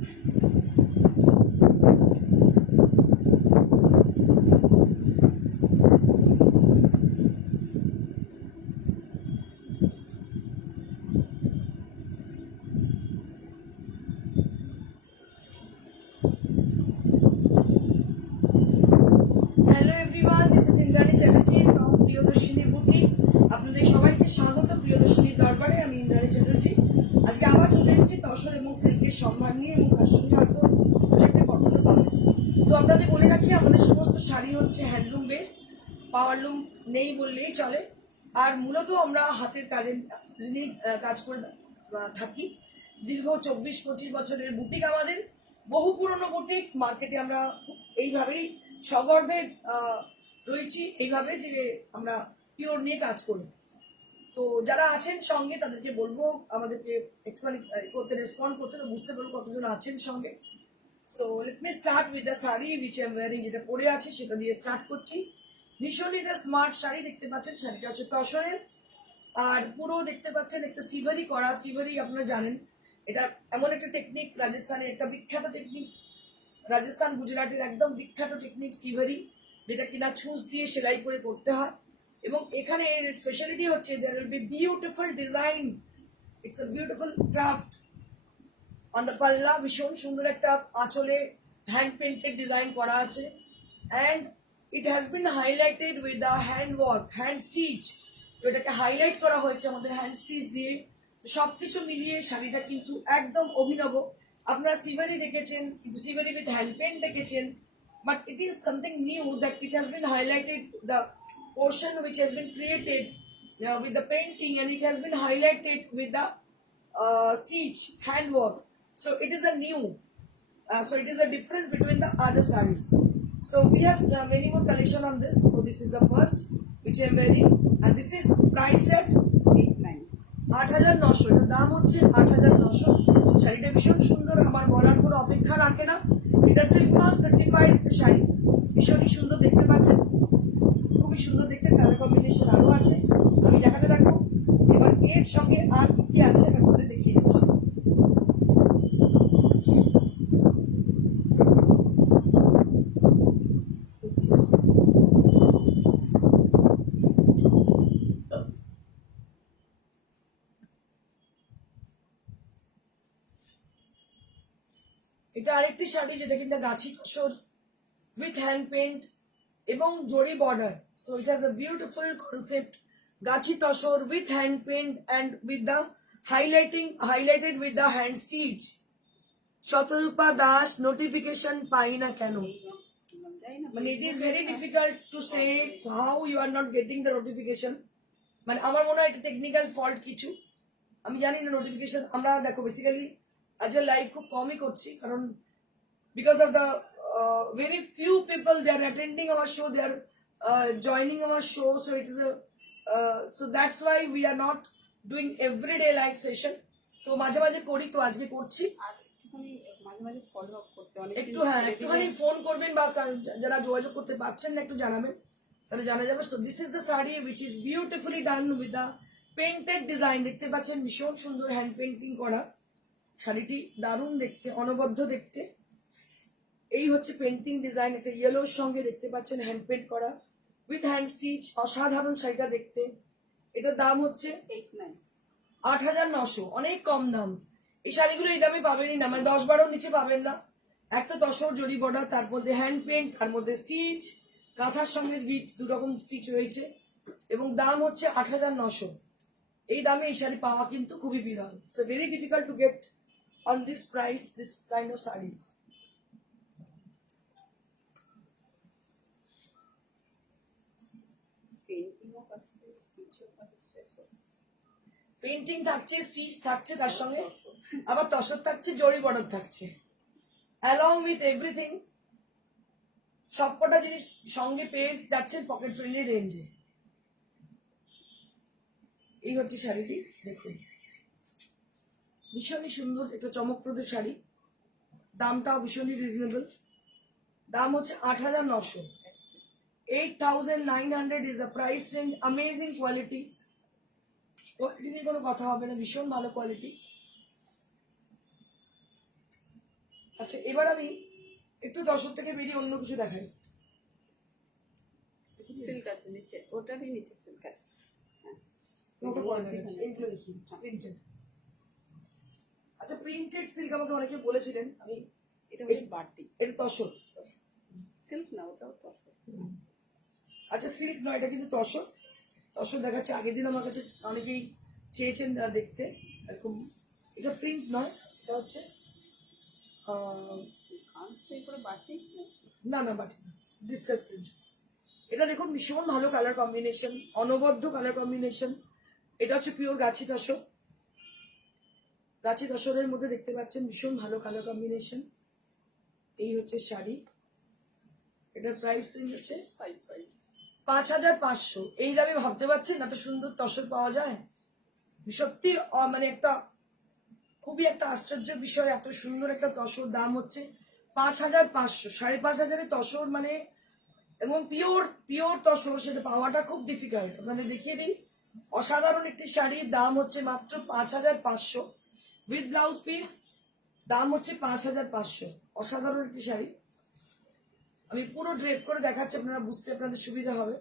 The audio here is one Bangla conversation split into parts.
Hello everyone, this is Indrani Chatterjee from Priyadarshini boutique. আপনাদের সবাইকে স্বাগত প্রিয়দর্শিনীর দরবারে। আমি ইন্দ্রাণী চ্যাটার্জি। আজকে আবার চলে এসেছি তসর এবং সিল্কের সম্ভার নিয়ে, এবং তার সঙ্গে হয়তো প্রজেক্টের কথাটা পাবেন। তো আপনাদের বলে রাখি, আমাদের সমস্ত শাড়ি হচ্ছে হ্যান্ডলুম বেসড, পাওয়ারলুম নেই বললেই চলে। আর মূলত আমরা হাতের কাজের যিনি কাজ করে থাকি। দীর্ঘ 24-25 বছরের বুটিক আমাদের, বহু পুরনো বুটিক। মার্কেটে আমরা এইভাবেই সগর্বে রয়েছি, এইভাবে যে আমরা পিওর নিয়ে কাজ করি। তো যারা আছেন সঙ্গে তাদেরকে বলবো আমাদেরকে একটুখানি করতে রেসপন্ড করতে, তো বুঝতে পারবো কতজন আছেন সঙ্গে। So let me start with the sari which I am wiring. যেটা পরে আছে সেটা দিয়ে স্টার্ট করছি। ভীষণ এটা স্মার্ট শাড়ি, দেখতে পাচ্ছেন শাড়িটা হচ্ছে তসরের। আর পুরো দেখতে পাচ্ছেন একটা সিভারি করা। সিভারি আপনারা জানেন, এটা এমন একটা টেকনিক, রাজস্থানের একটা বিখ্যাত টেকনিক, রাজস্থান গুজরাটের একদম বিখ্যাত টেকনিক সিভারি, যেটা কিনা ছুঁচ দিয়ে সেলাই করে করতে হয়। এবং এখানে এর স্পেশালিটি হচ্ছে there will be beautiful design, it's a beautiful craft on the পাল্লা। ভীষণ সুন্দর একটা আঁচলে হ্যান্ড পেন্টেড ডিজাইন করা আছে, and it has been highlighted with the hand work, hand stitch. তো এটাকে হাইলাইট করা হয়েছে আমাদের হ্যান্ড স্টিচ দিয়ে। তো সবকিছু মিলিয়ে শাড়িটা কিন্তু একদম অভিনব। আপনারা সিভারি দেখেছেন, কিন্তু সিভারি উইথ হ্যান্ড পেন্ট দেখেছেন, but it is something knew that it has been highlighted the portion which has been created with the painting, and it has been highlighted with the stitch handwork. So it is a new, so it is a difference between the other sarees. So we have many more collection on this. So this is the first which I am wearing, and this is priced at 8,900। এটার দাম হচ্ছে 8,900। শাড়িটা ভীষণ সুন্দর, আমার বলার কোনো অপেক্ষা রাখে না। এটা সিল্ক মার্ক সার্টিফাইড একটা শাড়ি, ভীষণই সুন্দর দেখতে পাচ্ছেন, খুবই সুন্দর দেখতে। কালার কম্বিনেশন আরো আছে, আমি দেখাতে থাকবো। এবার এর সঙ্গে আর কি কি আছে আমি আপনাদের দেখিয়ে দিচ্ছি। এটা আরেকটি শাড়ি, যেটা কিনা গাছি তসর উইথ হ্যান্ড পেন্ট এবং zari border. So it has a beautiful concept, গাছি tussar with hand paint and with the highlighted with the hand stitch. Shatarupa Das, notification পাই না কেন? মানে it is very difficult to say how you are not getting the notification. মানে আমার মনে হয় এটা টেকনিক্যাল ফল্ট কিছু, আমি জানি না। নোটিফিকেশন আমরা দেখো বেসিক্যালি আজ লাইভ খুব কমই করছি, কারণ because of the very few people they are attending our show, they are joining our show, so it is a so that's why we are not doing everyday live session. তো মাঝে মাঝে করি, তো আজকে করছি। একটু হ্যাঁ একটুখানি ফোন করবেন, বা যারা যোগাযোগ করতে পারছেন না একটু জানাবেন, তাহলে জানা যাবে। So this is the sari which is beautifully done with the painted design. দেখতে পাচ্ছেন ভীষণ সুন্দর হ্যান্ড পেন্টিং করা শাড়িটি, দারুণ দেখতে, অনবদ্য দেখতে। এই হচ্ছে পেন্টিং ডিজাইন, একটা ইয়েলোর সঙ্গে দেখতে পাচ্ছেন হ্যান্ড পেন্ট করা উইথ হ্যান্ড স্টিচ। অসাধারণ শাড়িটা দেখতে। এটার দাম হচ্ছে 8,900, অনেক কম দাম। এই শাড়িগুলো এই দামে পাবেনই না, মানে 10-12 নিচে পাবেন না। একটা তসর জরি বর্ডার, তার মধ্যে হ্যান্ড পেন্ট, তার মধ্যে স্টিচ, কাঁথার সঙ্গে গিট, দুরকম স্টিচ রয়েছে, এবং দাম হচ্ছে 8,900। এই দামে এই শাড়ি পাওয়া কিন্তু খুবই বিরল। So very difficult to get on this price this kind of saris. Painting থাকছে, স্টিচ থাকছে, তার সঙ্গে আবার তসর থাকছে, জরি বর্ডার থাকছে, অ্যালং উইথ এভরিথিং। সবকটা জিনিস সঙ্গে পেয়ে যাচ্ছেন পকেট ফ্রেন্ডলি রেঞ্জে। এই হচ্ছে শাড়িটি, দেখুন ভীষণই সুন্দর, একটা চমকপ্রদ শাড়ি। দামটাও ভীষণই রিজনেবল, দাম হচ্ছে 8,900। 8,900 is a price range. Amazing quality, quality নিয়ে কোনো কথা হবে না, ভীষণ ভালো কোয়ালিটি। আচ্ছা, এবার আমি একটু তসর থেকে বেরিয়ে অন্য কিছু দেখাই। সিল্ক আছে নিচে, ওটারই নিচে সিল্ক আছে। হ্যাঁ, ওটা পরে দেখাচ্ছি, এইগুলো দেখি প্রিন্টেড। আচ্ছা, প্রিন্টেড সিল্ক আমাকে অনেকে বলেছিলেন, আমি এটা হচ্ছে বাটি, এটা তসর। সিল্ক না, ওটাও তসর। আচ্ছা, সিল্ক নয়, এটা কিন্তু তসর। তসর দেখাচ্ছে। আগের দিন আমার কাছে অনেকেই চেয়েছেন দেখতে এরকম। এটা প্রিন্ট নয়, এটা হচ্ছে কাঁচটাই করে বাটি। না না, বাটি না, ডিজিটাল প্রিন্ট। এটা দেখুন ভীষণ ভালো কালার কম্বিনেশন, অনবদ্য কালার কম্বিনেশন। এটা হচ্ছে পিওর গাছি তসর। গাছি তসরের মধ্যে দেখতে পাচ্ছেন ভীষণ ভালো কালার কম্বিনেশন। এই হচ্ছে শাড়ি। এটার প্রাইস রেঞ্জ হচ্ছে 5,500। এই দামে ভাবতে পারছেন এত সুন্দর তসর পাওয়া যায়? সত্যি মানে একটা খুবই একটা আশ্চর্য বিষয়। এত সুন্দর একটা তসর দাম হচ্ছে 5,500। 5,500 তসর মানে, এবং পিওর পিওর তসর, সেটা পাওয়াটা খুব ডিফিকাল্ট। মানে দেখিয়ে দিই, অসাধারণ একটি শাড়ির দাম হচ্ছে মাত্র 5,500 উইথ ব্লাউজ পিস। দাম হচ্ছে 5,500। অসাধারণ একটি শাড়ি। আমি পুরো ড্রেপ করে দেখাচ্ছি, আপনারা বুঝতে আপনাদের সুবিধা হবে।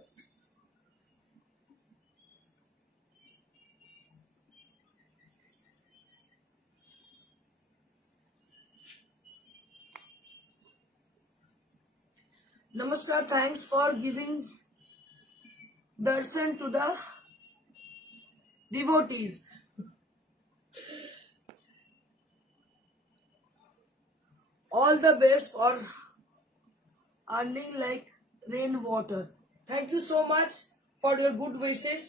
Namaskar, thanks for giving darshan to the devotees. All the best for earning like rainwater. Thank you so much for your good wishes.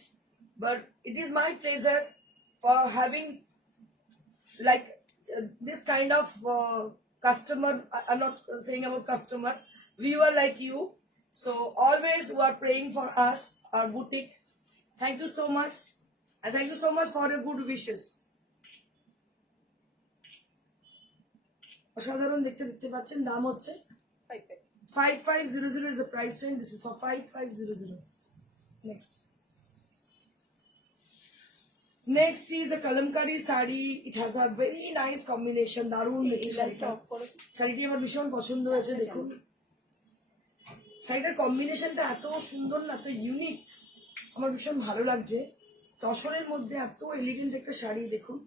But it is my pleasure for having like this kind of customer. I'm not saying about customer, viewer like you. So always who are praying for us, our boutique. Thank you so much, and thank you so much for your good wishes. অসাধারণ দেখতে দেখতে পাচ্ছেন। দাম হচ্ছে 5,500 is the price range. This is for 5,500. Next is a kalamkari sari. It has a very nice combination. দারুণ দেখতে শাড়িটা। শাড়িটি আমার ভীষণ পছন্দ হয়েছে। দেখুন শাড়িটার কম্বিনেশনটা এত সুন্দর না, এত ইউনিক, আমার ভীষণ ভালো লাগছে। তসরের মধ্যে এত এলিগেন্ট একটা শাড়ি, দেখুন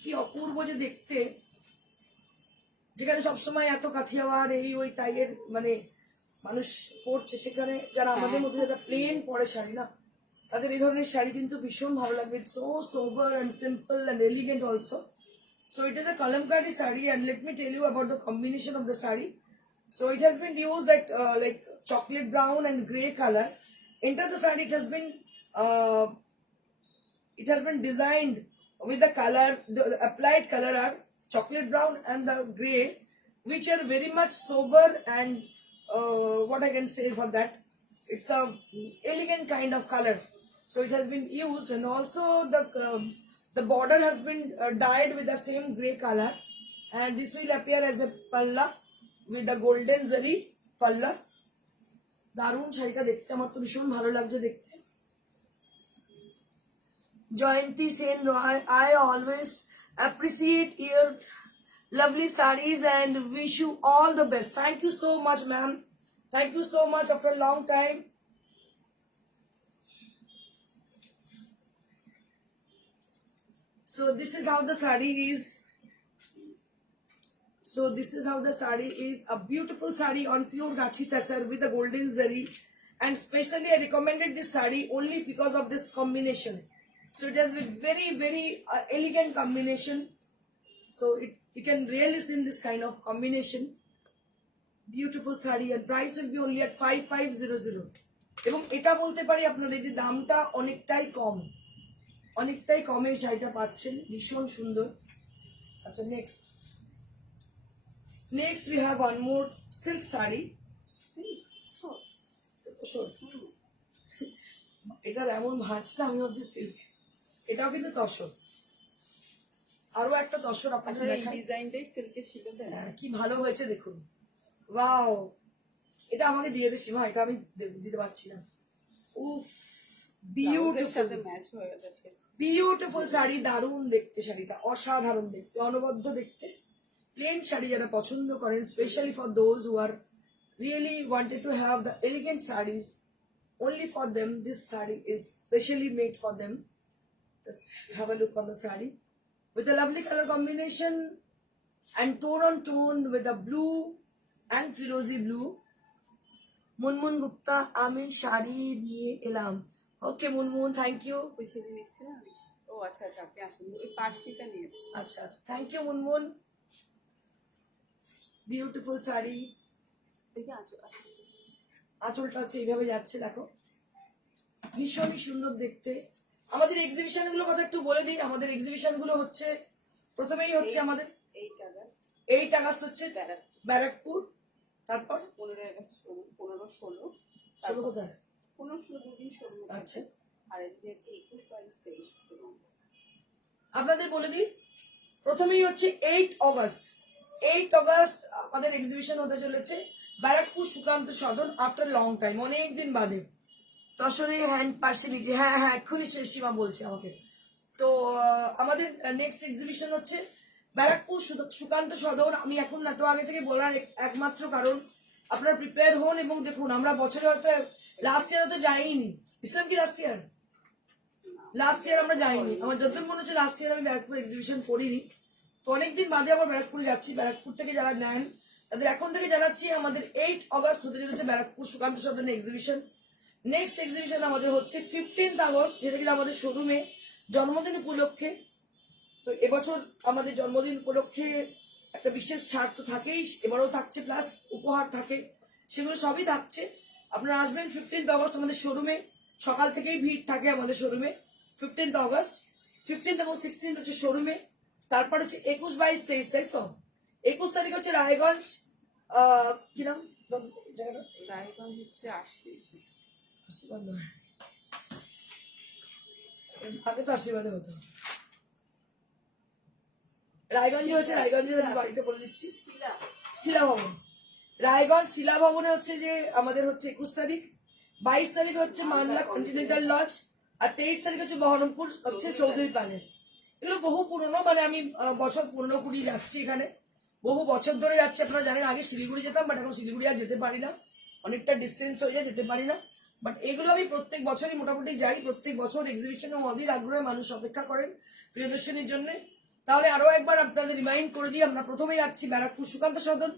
কি অপূর্ব যে দেখতে। যেখানে সবসময় এত কাথিয়াওয়ার এই ওই টাইপের মানে মানুষ পরছে, সেখানে যারা আমাদের মধ্যে যারা প্লেন পরে শাড়ি না, তাদের এই ধরনের শাড়ি কিন্তু ভীষণ ভালো লাগবে। So sober and simple and elegant also. So it is a kalamkari sari, and let me tell you about the combination of the sari. So it has been used that like chocolate brown and grey color. Into the sari it has been designed with the color, the applied color are chocolate brown and the grey, which are very much sober and what I can say for that, it's a elegant kind of color. So it has been used, and also the border has been dyed with the same grey color, and this will appear as a palla with the golden zari palla. দারুণ শাড়িটা দেখতে, আমার তো ভীষণ ভালো লাগছে দেখতে। Jayanti Sen Roy, I always appreciate your lovely sarees and wish you all the best. Thank you so much, ma'am. Thank you so much after a long time. So this is how the saree is. So this is how the saree is. A beautiful saree on pure gachi tasar with a golden zari. And specially I recommended this saree only because of this combination. So it has been very, very elegant combination. So you can really see this kind of combination. Beautiful saree, and price will be only at 5,500. এবং এটা বলতে পারি আপনাদের যে দামটা অনেকটাই কম, অনেকটাই কমে শাড়িটা পাচ্ছেন, ভীষণ সুন্দর। আচ্ছা, next we have one more silk saree. এটার এমন ভাঁজটা আমি ভাবছি সিল্ক, এটাও কিন্তু তসর। আরো একটা তসর আপনাদের দেখাই, ডিজাইনটাই সিল্কে ছিল। কি ভালো হয়েছে দেখুন। ওয়াও, এটা আমাকে দিয়ে দে সীমা, এটা আমি দিতে পারছি না। উফ, বিউটিফুল শাড়ি, দারুণ দেখতে শাড়িটা, অসাধারণ দেখতে, অনবদ্য দেখতে। প্লেন শাড়ি যারা পছন্দ করেন, specially for those who are really wanted to have the elegant saris, only for them this saree is specially made for them. Just have a look on the saree with a lovely color combination and tone on tone with a blue and firozi blue. Munmun Gupta, আমি শাড়ি নিয়ে এলাম। Okay Munmun, thank you. ওই সেদিন এসেছিলাম আমি। ও আচ্ছা আচ্ছা, আপনি আসেন, ওই পার্সিটা নিয়েছি। আচ্ছা আচ্ছা, thank you Munmun. Beautiful sari. দেখে আঁচল আঁচলটা হচ্ছে এইভাবে যাচ্ছে, দেখো ভীষণই সুন্দর দেখতে। আমাদের এক্সিবিশন গুলো কথা একটু বলে দিই। আমাদের এক্সিবিশন গুলো হচ্ছে, প্রথমেই হচ্ছে আমাদের 8 আগস্ট 8 আগস্ট হচ্ছে ব্যারাকপুর, তারপর 15 আগস্ট 15 16 ষোলো কোথায়? 15 16 দুদিন শুরু। আচ্ছা, আর এদিকে হচ্ছে 21 22 23 আপনাদের বলে দিই। প্রথমেই হচ্ছে 8 আগস্ট। 8 আগস্ট আমাদের এক্সিবিশন হতে চলেছে ব্যারাকপুর সুকান্ত সদন, আফটার লং টাইম, অনেকদিন বাদে। তসরে হ্যান্ড পাশে নিচে, হ্যাঁ হ্যাঁ এক্ষুনি সীমা বলছে আমাকে। তো আমাদের নেক্সট এক্সিবিশন হচ্ছে ব্যারাকপুর সুকান্ত সদন। আমি এখন না তো আগে থেকে বলার একমাত্র কারণ, আপনারা প্রিপেয়ার হন এবং দেখুন, আমরা বছরে হয়তো লাস্ট ইয়ার হয়তো যাইনি, ইসলাম কি লাস্ট ইয়ার? লাস্ট ইয়ার আমরা যাইনি। আমার যতদিন মনে হচ্ছে লাস্ট ইয়ার আমি ব্যারাকপুর এক্সিবিশন করিনি। তো অনেকদিন বাদে আবার ব্যারাকপুরে যাচ্ছি। ব্যারাকপুর থেকে যারা নেন তাদের এখন থেকে জানাচ্ছি, আমাদের 8 আগস্ট হতে চলেছে ব্যারাকপুর সুকান্ত সদনের এক্সিবিশন। নেক্সট এক্সিবিশন আমাদের হচ্ছে 15 আগস্ট, যেটা কিনা আমাদের শোরুমে জন্মদিন উপলক্ষে। তো এবছর আমাদের জন্মদিন উপলক্ষে একটা বিশেষ ছাড় তো থাকেই, এবারও থাকছে, প্লাস উপহার থাকে, সেগুলো সবই থাকছে। আপনারা আসবেন 15 আগস্ট আমাদের শোরুমে, সকাল থেকেই ভিড় থাকে আমাদের শোরুমে। 15 আগস্ট, 15 এবং 16 হচ্ছে শোরুমে। তারপর হচ্ছে 21 22 23, তাই তো? 21 তারিখ হচ্ছে রায়গঞ্জ, কি নাম জায়গাটা? রায়গঞ্জ হচ্ছে 80 আশীর্বাদ নয়, আগে তো আশীর্বাদে হতো। রায়গঞ্জে হচ্ছে, রায়গঞ্জের আমি বাড়িটা বলে দিচ্ছি, শিলা ভবন। রায়গঞ্জ শিলা ভবনে হচ্ছে যে আমাদের হচ্ছে 21 তারিখ, 22 তারিখ হচ্ছে মালদা কন্টিনেন্টাল লজ, আর 23 তারিখ হচ্ছে বহরমপুর হচ্ছে চৌধুরী প্যালেস। এগুলো বহু পুরনো, মানে আমি বছর 15-20 যাচ্ছি এখানে, বহু বছর ধরে যাচ্ছি। আপনারা জানেন আগে শিলিগুড়ি যেতাম, বাট এখন শিলিগুড়ি আর যেতে পারি না, অনেকটা ডিস্টেন্স হয়ে যায়, যেতে পারি না। বাট এগুলো আমি প্রত্যেক বছরই মোটামুটি যাই। প্রত্যেক বছর এক্সিবিশনে অধীর আগ্রহে মানুষ অপেক্ষা করেন প্রিয়দর্শনীর জন্য। তাহলে আরো একবার আপনাদের রিমাইন্ড করে দিই, আমরা প্রথমে যাচ্ছি ব্যারাকপুর সুকান্ত সদন,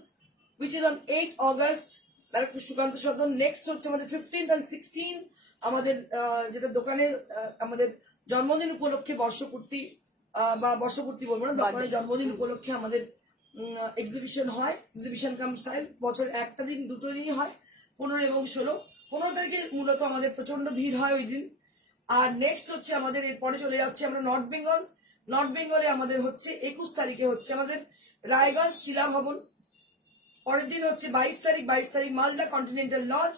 which is on 8 August, Barrackpore Sukanta Sadan. Next হচ্ছে আমাদের 15 and 16 আমাদের যেটা দোকানে আমাদের জন্মদিন উপলক্ষে বর্ষপূর্তি, বা বর্ষপূর্তি বলবো না, দোকানের জন্মদিন উপলক্ষে আমাদের এক্সিবিশন হয়। এক্সিবিশন কাম সাইল বছর একটা দিন, দুটো দিনই হয়, 15 এবং 16। 15 তারিখে মূলত আমাদের প্রচন্ড ভিড় হয় ওই দিন। আর নেক্সট হচ্ছে আমাদের এরপরে চলে যাচ্ছে আমরা নর্থ বেঙ্গল। নর্থ বেঙ্গলে আমাদের হচ্ছে 21 তারিখে হচ্ছে আমাদের রায়গঞ্জ শিলা ভবন। পরের দিন হচ্ছে 22 তারিখ, 22 তারিখ মালদা কন্টিনেন্টাল লজ,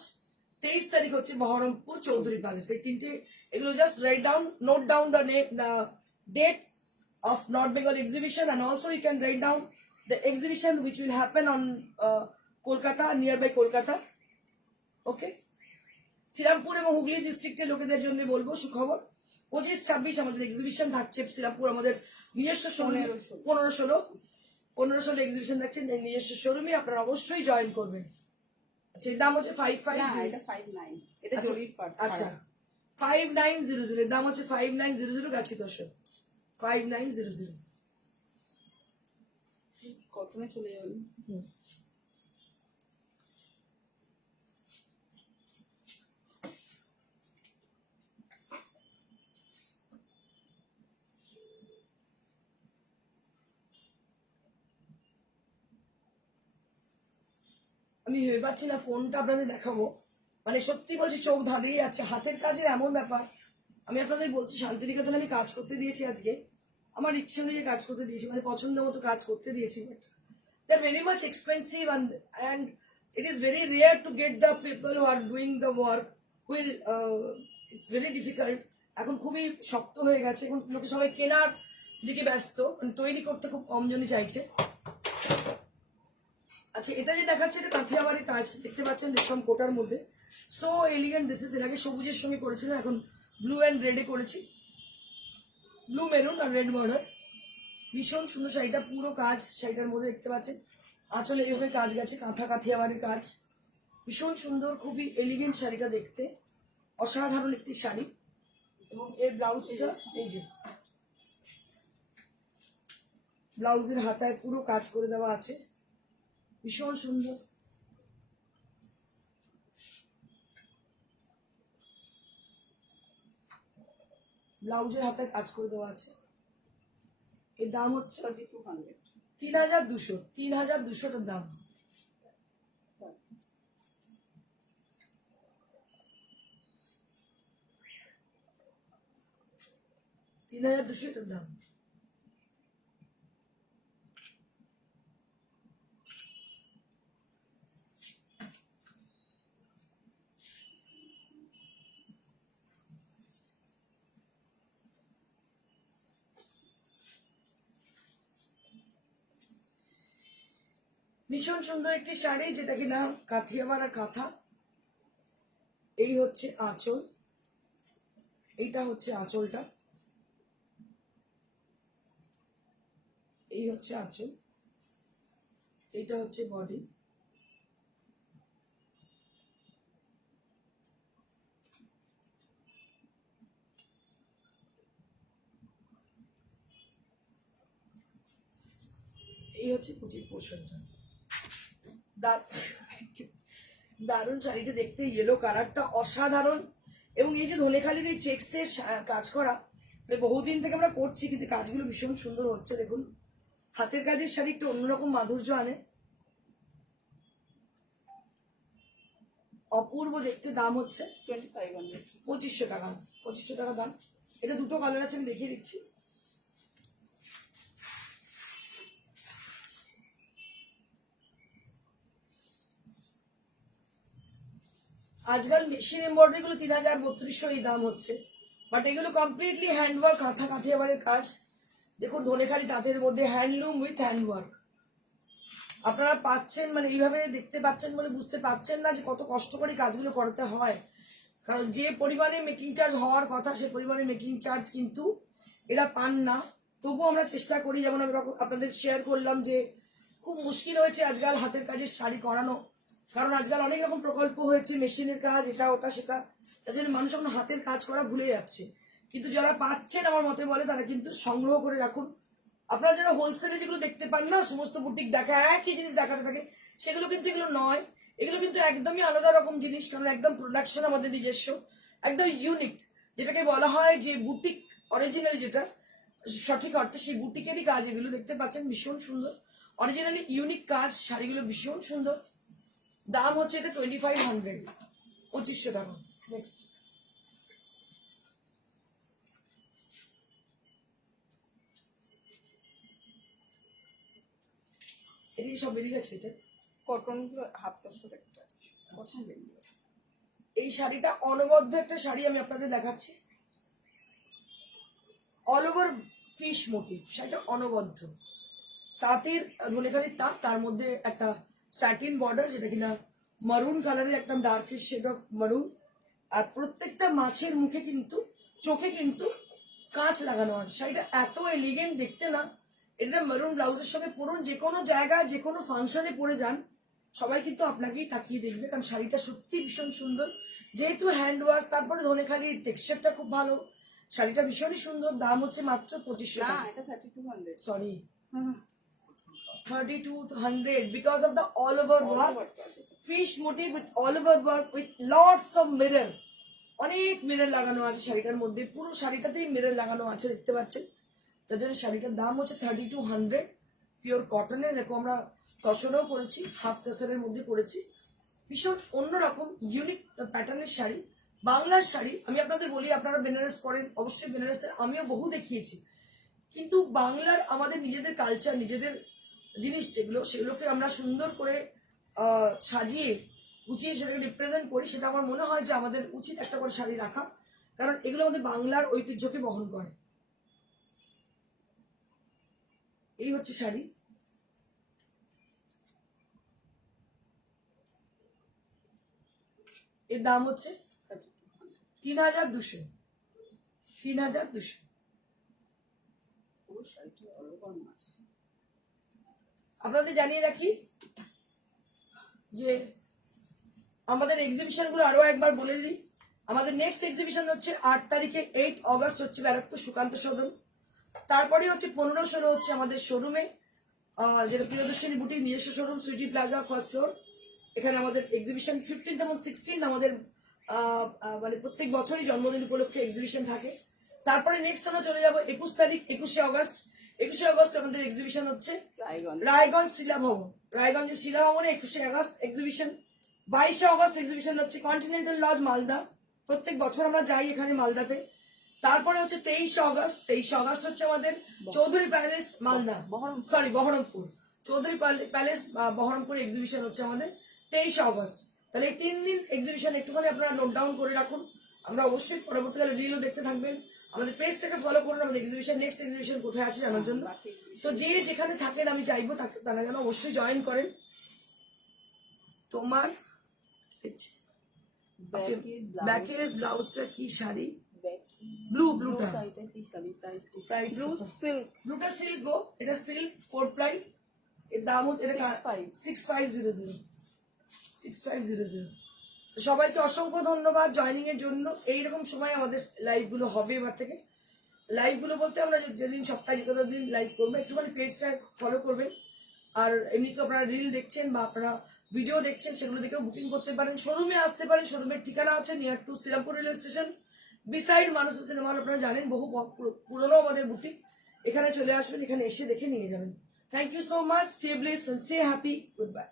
23 তারিখ হচ্ছে বহরমপুর চৌধুরী প্যালেস। এই তিনটে, এগুলো just write down, note down the dates of North Bengal exhibition, and also you can write down the exhibition which will happen on Kolkata, nearby Kolkata. Okay. Serampore এবং হুগলি ডিস্ট্রিক্টের লোকেদের জন্য বলবো সুখবর, 25-26 আমাদের এক্সিবিশন থাকছে শ্রীরামপুর আমাদের নিজস্ব শোরুমে। 15-16 এক্সিবিশন থাকছে নিজস্ব শোরুমে, আপনারা অবশ্যই জয়েন করবেন। আচ্ছা, এর দাম হচ্ছে 5500। এটা 59, এটা জরির পার্স। আচ্ছা, 5900, এর দাম হচ্ছে 5900। গাছি দর্শক 5900। কটনে চলে যাবেন। আমি ভেবে পাচ্ছি না কোনটা আপনাদের দেখাবো, মানে সত্যি বলছি চোখ ধাঁধিয়ে যাচ্ছে। হাতের কাজের এমন ব্যাপার, আমি আপনাদের বলছি শান্তিনিকেতনে আমি কাজ করতে দিয়েছি আজকে, আমার ইচ্ছে অনুযায়ী কাজ করতে দিয়েছি, মানে পছন্দ মতো কাজ করতে দিয়েছি। But they are very much expensive and it is very rare to get the people who are doing the work will it's very difficult। এখন খুবই শক্ত হয়ে গেছে, এখন লোকে সবাই কেনার দিকে ব্যস্ত, মানে তৈরি করতে খুব কম জনই চাইছে। আচ্ছা, এটা যে দেখাচ্ছে এটা কাঁথিয়াবাড়ির কাজ, দেখতে পাচ্ছেন রেশম কোটার মধ্যে, সো এলিগেন্ট। দিস ইজ, এর আগে সবুজের সঙ্গে করেছিলাম, এখন ব্লু অ্যান্ড রেডে করেছি, ব্লু মেরুন আর রেড বর্ডার। ভীষণ সুন্দর শাড়িটা, পুরো কাজ শাড়িটার মধ্যে দেখতে পাচ্ছেন। আঁচলে এইভাবে কাজ গেছে, কাঁথা কাথিয়াবারের কাজ, ভীষণ সুন্দর, খুবই এলিগেন্ট শাড়িটা দেখতে, অসাধারণ একটি শাড়ি। এবং এর ব্লাউজটা এই যে, ব্লাউজের হাতায় পুরো কাজ করে দেওয়া আছে, ভীষণ সুন্দর। ব্লাউজের হাতায় কাজ করে দেওয়া আছে। এর দাম হচ্ছে 3200 3,200, 3,200টার দাম। $3,200 দাম। ভীষণ সুন্দর একটি শাড়ি, যেটা কিনা কাথিয়াবাড়া কাঁথা। এই হচ্ছে আঁচল, এইটা হচ্ছে আঁচলটা, এই হচ্ছে আঁচল, এইটা হচ্ছে বডি। এই হচ্ছে কুচির পোর্শনটা। দারুণ শাড়িটা দেখতে, ইয়েলো কালারটা অসাধারণ। এবং এই যে ধনেখালির এই চেক্সের কাজ করা, মানে বহুদিন থেকে আমরা করছি, কিন্তু কাজগুলো ভীষণ সুন্দর হচ্ছে। দেখুন, হাতের কাজের শাড়ি একটু অন্যরকম মাধুর্য আনে, অপূর্ব দেখতে। দাম হচ্ছে 2500 2500 টাকা, 2500 টাকা দাম। এটা দুটো কালার আছে, আমি দেখিয়ে দিচ্ছি। আজকাল মেশিন এমব্রয়ডারি গুলো 3,000-3,200 এই দাম হচ্ছে, বাট এগুলো কমপ্লিটলি হ্যান্ডওয়ার্ক, কাঁথা কাথিয়াবারের কাজ। দেখুন, ধনেখালি তাঁতের মধ্যে হ্যান্ডলুম উইথ হ্যান্ডওয়ার্ক আপনারা পাচ্ছেন, মানে এইভাবে দেখতে পাচ্ছেন বলে বুঝতে পারছেন না যে কত কষ্ট করে কাজগুলো করতে হয়। কারণ যে পরিমাণে মেকিং চার্জ হওয়ার কথা, সে পরিমাণে মেকিং চার্জ কিন্তু এরা পান না। তবুও আমরা চেষ্টা করি, যেমন আমরা আপনাদের শেয়ার করলাম যে খুব মুশকিল হয়েছে আজকাল হাতের কাজের শাড়ি করানো, কারণ আজকাল অনেক রকম প্রকল্প হয়েছে, মেশিনের কাজ, এটা ওটা সেটা, তার জন্য মানুষ এখন হাতের কাজ করা ভুলে যাচ্ছে। কিন্তু যারা পাচ্ছেন, আমার মতে বলে, তারা কিন্তু সংগ্রহ করে রাখুন। আপনারা যারা হোলসেলে যেগুলো দেখতে পান না, সমস্ত বুটিক দেখা একই জিনিস দেখাতে থাকে, সেগুলো কিন্তু এগুলো নয়। এগুলো কিন্তু একদমই আলাদা রকম জিনিস, কারণ একদম প্রোডাকশন আমাদের নিজস্ব, একদম ইউনিক, যেটাকে বলা হয় যে বুটিক অরিজিনাল, যেটা সঠিক অর্থে সেই বুটিকেরই কাজ। এগুলো দেখতে পাচ্ছেন ভীষণ সুন্দর, অরিজিনালি ইউনিক কাজ, শাড়িগুলো ভীষণ সুন্দর। দাম হচ্ছে এটা 2500, 2500 টাকা। নেক্সট, এদিকে সব বেরিয়ে গেছে। এটা কটন গুলো হাফ তসর একটা আছে, পছন্দ বেরিয়ে গেছে। এই শাড়িটা অনবদ্য একটা শাড়ি, আমি আপনাদের দেখাচ্ছি। অল ওভার ফিশ মোটিভ, শাড়িটা অনবদ্য তাঁতের, ধনেখালির তাঁত, তার মধ্যে একটা স্যাটিন বর্ডার, যেটা কিনা মারুন কালারের, একটা ডার্কের শেড অফ মারুন। আর প্রত্যেকটা মাছের মুখে কিন্তু, চোখে কিন্তু কাঁচ লাগানো আছে। শাড়িটা এত এলিগেন্ট দেখতে না, এটা মারুন ব্লাউজের সঙ্গে পরুন, যে কোনো জায়গায় যে কোনো ফাংশনে পরে যান, সবাই কিন্তু আপনাকেই তাকিয়ে দেখবে, কারণ শাড়িটা সত্যি ভীষণ সুন্দর। যেহেতু হ্যান্ড ওয়ার্ক, তারপরে ধনেখালির টেক্সচারটা খুব ভালো, শাড়িটা ভীষণই সুন্দর। দাম হচ্ছে মাত্র 2500 না, টাকা। এটা 3200। Sorry, 3,200, because of the all over work, fish motif with all over work with lots of mirror, অনেক মিরর লাগানো আছে শাড়িটার মধ্যে, পুরো শাড়িটাতেই মিরর লাগানো আছে, দেখতে পাচ্ছেন। তার জন্য শাড়িটার দাম হচ্ছে 3,200, পিওর কটনের। এরকম আমরা তসরেও করেছি, হাফ তসরের মধ্যে করেছি, ভীষণ অন্যরকম ইউনিক প্যাটার্নের শাড়ি, বাংলার শাড়ি। আমি আপনাদের বলি, আপনারা বেনারস পরেন, অবশ্যই বেনারসের আমিও বহু দেখিয়েছি, কিন্তু বাংলার আমাদের নিজেদের কালচার, নিজেদের জিনিস যেগুলো, সেগুলোকে আমরা সুন্দর করে সাজিয়ে গুছিয়ে সেটাকে রিপ্রেজেন্ট করি। সেটা আমার মনে হয় যে আমাদের উচিত একটা করে শাড়ি রাখা, কারণ এগুলো আমাদের বাংলার ঐতিহ্যকে বহন করে। এই হচ্ছে শাড়ি। এর দাম হচ্ছে 3,200, 3,200। শাড়িটা অলগন আছে। আপনাদের জানিয়ে রাখি যে আমাদের এক্সিবিশনগুলো আরো একবার বলে দিই। আমাদের নেক্সট এক্সিবিশন হচ্ছে 8 তারিখে 8 অগস্ট হচ্ছে ব্যারাকপুর সুকান্ত সদন। তারপরে হচ্ছে 15-16 হচ্ছে আমাদের শোরুমে, যেটা প্রিয়দর্শিনী বুটিক নিজস্ব showroom, Sweety Plaza first floor. এখানে আমাদের এক্সিবিশন 15 এবং 16 আমাদের মানে প্রত্যেক বছরই জন্মদিন উপলক্ষে এক্সিবিশন থাকে। তারপরে নেক্সট আমরা চলে যাব 21 তারিখ 21শে অগস্ট। 21শে অগস্ট আমাদের এক্সিবিশন হচ্ছে রায়গঞ্জ। রায়গঞ্জ শিলা ভবন, রায়গঞ্জের শিলা ভবনে 21শে অগস্ট এক্সিবিশন। 22শে অগস্ট এক্সিবিশন হচ্ছে কন্টিনেন্টাল লজ মালদা। প্রত্যেক বছর আমরা যাই এখানে মালদাতে। তারপরে হচ্ছে 23শে অগস্ট। 23শে অগস্ট হচ্ছে আমাদের Chowdhury palace Malda, Baharampur. Chowdhury palace Baharampur exhibition হচ্ছে আমাদের 23শে অগস্ট। তাহলে এই 3 দিন এক্সিবিশন একটুখানি আপনারা নোট ডাউন করে রাখুন। আমরা অবশ্যই পরবর্তীকালে রিলও দেখতে থাকবেন। আমাদের পেজটাকে ফলো করুন আমাদের এক্সিবিশন নেক্সট এক্সিবিশন কোথায় আছে জানার জন্য। তো যে যেখানে থাকেন আমি চাইবো তারা যেন অবশ্যই জয়েন করেন। তোমার ব্যাকের ব্লাউজটা কি শাড়ি? ব্লুটা শাড়িটা কি শাড়ি? প্রাইস কি? Price blue silk. ব্লুটা সিল্ক গো, এটা সিল্ক 4 প্লাই। এর দাম হচ্ছে 6500। 6500। তো সবাইকে অসংখ্য ধন্যবাদ জয়েনিং এর জন্য। এইরকম সময় আমাদের লাইভ গুলো হবে এবার থেকে। লাইভ গুলো বলতে আমরা যেদিন সপ্তাহে যে কোনো দিন লাইভ করবো, একটুখানি পেজটা ফলো করবেন। আর এমনিতে আপনারা রিল দেখছেন বা আপনারা ভিডিও দেখছেন, সেগুলো দেখেও বুকিং করতে পারেন। শোরুমে আসতে পারেন। শোরুমের ঠিকানা আছে near to Serampore railway station, beside Manush cinema hall. আপনারা জানেন বহু পুরনো আমাদের বুটিক। এখানে চলে আসবেন, এখানে এসে দেখে নিয়ে যাবেন। Thank you so much. Stay blessed and stay happy. Good by.